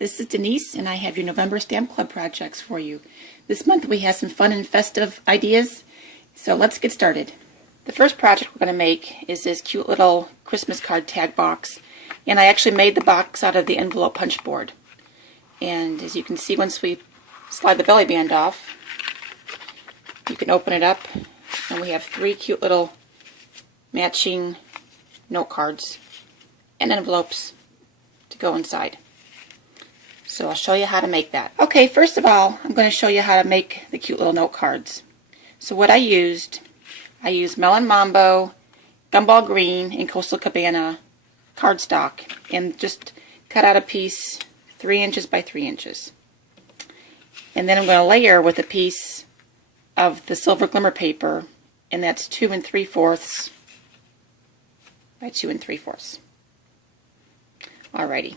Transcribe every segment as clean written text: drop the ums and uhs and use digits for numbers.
This is Denise, and I have your November Stamp Club projects for you. This month we have some fun and festive ideas, so let's get started. The first project we're going to make is this cute little Christmas card tag box, and I actually made the box out of the envelope punch board. And as you can see, once we slide the belly band off, you can open it up, and we have three cute little matching note cards and envelopes to go inside. So I'll show you how to make that. Okay, first of all, I'm going to show you how to make the cute little note cards. So what I used Melon Mambo, Gumball Green, and Coastal Cabana cardstock, and just cut out a piece 3 inches by 3 inches. And then I'm going to layer with a piece of the silver glimmer paper, and that's 2 3/4 by 2 3/4. Alrighty.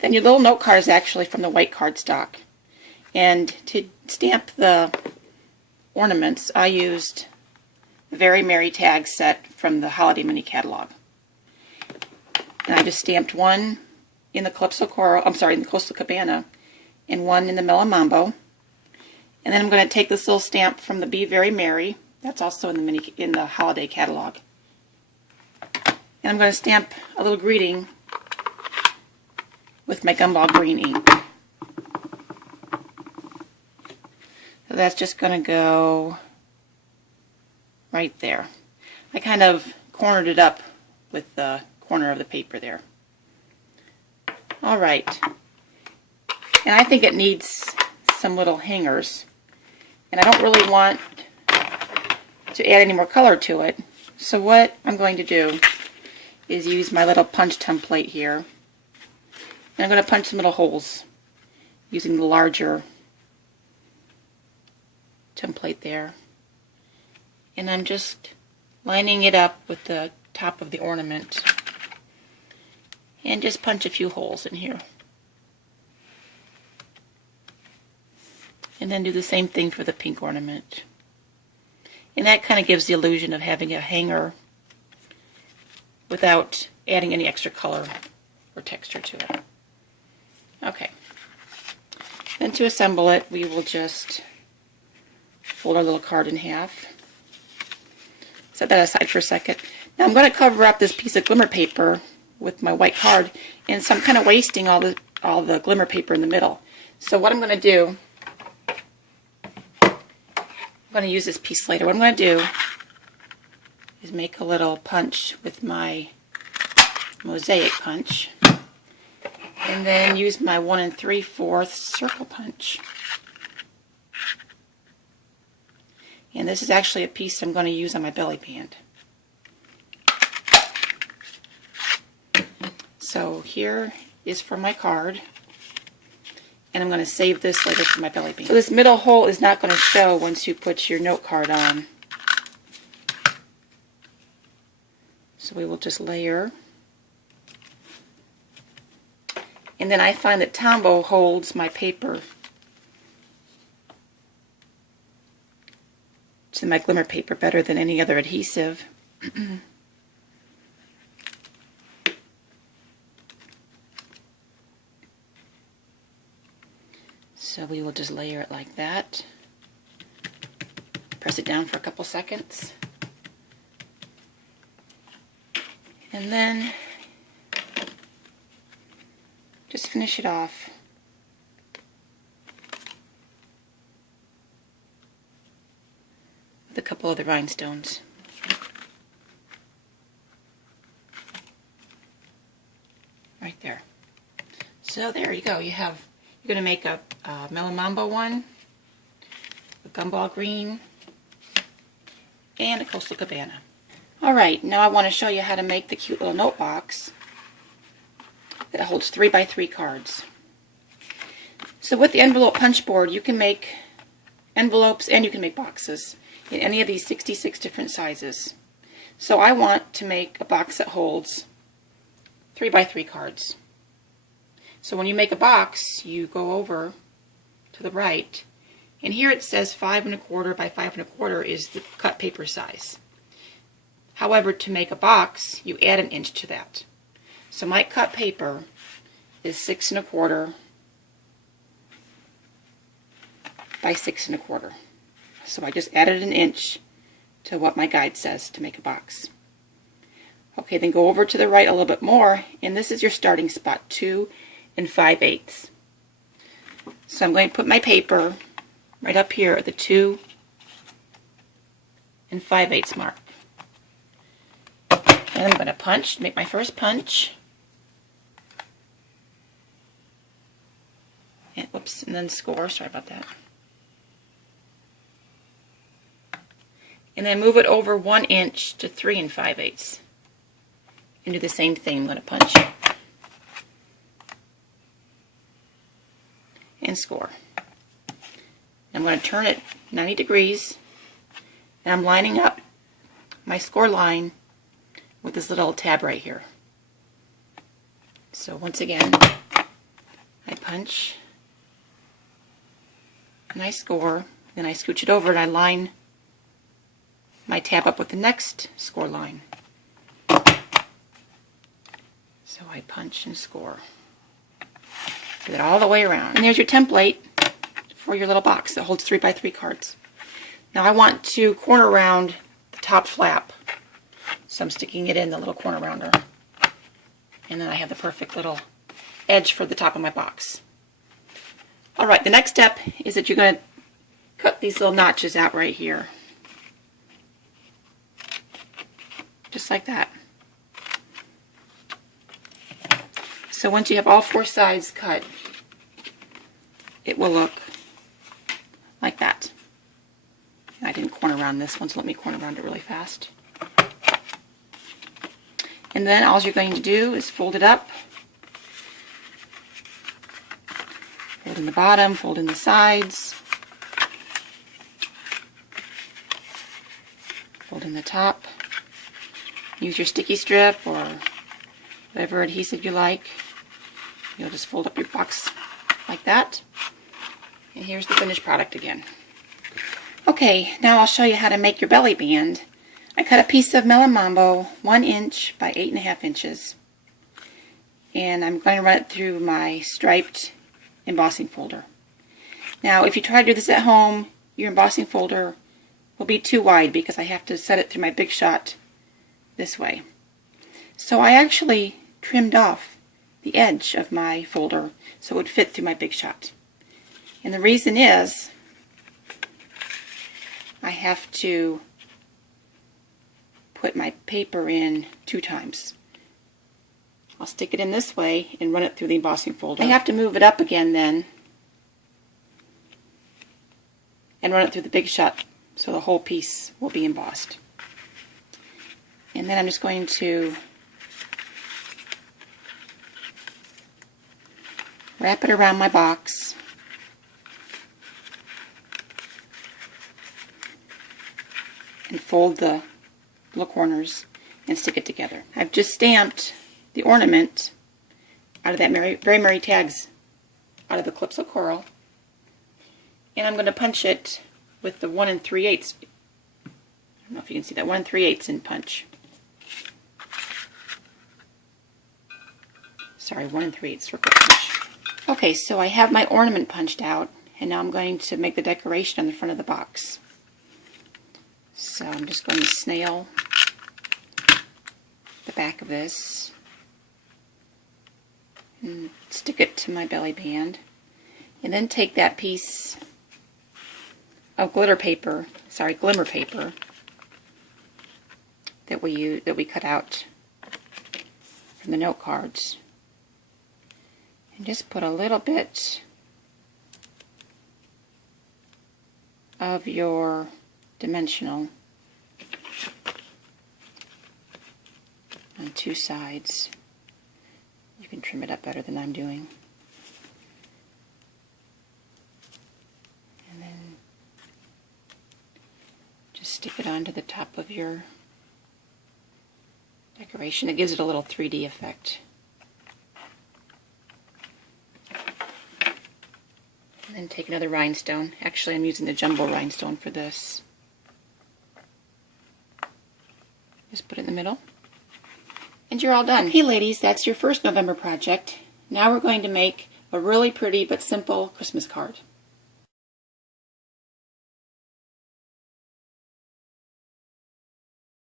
Then your little note card is actually from the white cardstock. And to stamp the ornaments, I used the Very Merry tag set from the Holiday Mini Catalog. And I just stamped one in the in the Coastal Cabana, and one in the Melon Mambo. And then I'm going to take this little stamp from the Be Very Merry, that's also in the Holiday Catalog. And I'm going to stamp a little greeting with my Gumball Green ink. So that's just going to go right there. I kind of cornered it up with the corner of the paper there. Alright. And I think it needs some little hangers. And I don't really want to add any more color to it. So what I'm going to do is use my little punch template here. And I'm going to punch some little holes using the larger template there. And I'm just lining it up with the top of the ornament. And just punch a few holes in here. And then do the same thing for the pink ornament. And that kind of gives the illusion of having a hanger without adding any extra color or texture to it. Okay. Then to assemble it, we will just fold our little card in half. Set that aside for a second. Now I'm going to cover up this piece of glimmer paper with my white card, and so I'm kind of wasting all the glimmer paper in the middle. So what I'm going to do, I'm going to use this piece later. What I'm going to do is make a little punch with my mosaic punch, and then use my 1 3/4 circle punch. And this is actually a piece I'm going to use on my belly band. So here is for my card, and I'm going to save this later for my belly band. So this middle hole is not going to show once you put your note card on. So we will just layer. And then I find that Tombow holds my paper to my glimmer paper better than any other adhesive. So we will just layer it like that. Press it down for a couple seconds. And then just finish it off with a couple of the rhinestones. Right there. So there you go. You're going to make a Melon Mambo one, a Gumball Green, and a Coastal Cabana. Alright, now I want to show you how to make the cute little note box that holds 3 by 3 cards. So with the envelope punch board, you can make envelopes and you can make boxes in any of these 66 different sizes. So I want to make a box that holds 3 by 3 cards. So when you make a box, you go over to the right, and here it says 5 1/4 by 5 1/4 is the cut paper size. However, to make a box, you add an inch to that. So my cut paper is 6 1/4 by 6 1/4. So I just added an inch to what my guide says to make a box. Okay, then go over to the right a little bit more, and this is your starting spot, 2 5/8. So I'm going to put my paper right up here at the 2 5/8 mark. And I'm going to punch, make my first punch. And, whoops, and then score, sorry about that. And then move it over 1 inch to 3 5/8. And do the same thing. I'm going to punch and score. I'm going to turn it 90 degrees, and I'm lining up my score line with this little tab right here. So once again, I punch and I score, then I scooch it over and I line my tab up with the next score line. So I punch and score. Do that all the way around. And there's your template for your little box that holds 3 by 3 cards. Now I want to corner round the top flap. So I'm sticking it in the little corner rounder. And then I have the perfect little edge for the top of my box. Alright, the next step is that you're going to cut these little notches out right here. Just like that. So once you have all 4 sides cut, it will look like that. I didn't corner round this one, so let me corner round it really fast. And then all you're going to do is fold it up. Fold in the bottom, fold in the sides. Fold in the top. Use your sticky strip or whatever adhesive you like. You'll just fold up your box like that. And here's the finished product again. Okay, now I'll show you how to make your belly band. I cut a piece of Melon Mambo 1 inch by 8 1/2 inches. And I'm going to run it through my striped embossing folder. Now if you try to do this at home, your embossing folder will be too wide because I have to set it through my Big Shot this way. So I actually trimmed off the edge of my folder so it would fit through my Big Shot. And the reason is I have to put my paper in 2 times. I'll stick it in this way and run it through the embossing folder. I have to move it up again then and run it through the Big Shot so the whole piece will be embossed. And then I'm just going to wrap it around my box. And fold the little corners and stick it together. I've just stamped the ornament out of that Very Merry Tags out of the Clips of Coral. And I'm going to punch it with the 1 3/8. I don't know if you can see that 1 3/8 in punch. Sorry, 1 3/8 circle punch. Okay, so I have my ornament punched out, and now I'm going to make the decoration on the front of the box. So I'm just going to snail the back of this and stick it to my belly band, and then take that piece of glimmer paper that we cut out from the note cards, and just put a little bit of your dimensional on 2 sides. You can trim it up better than I'm doing. And then just stick it onto the top of your decoration. It gives it a little 3D effect. And then take another rhinestone. Actually, I'm using the jumbo rhinestone for this. Just put it in the middle. And you're all done. Okay, ladies, that's your first November project. Now we're going to make a really pretty but simple Christmas card.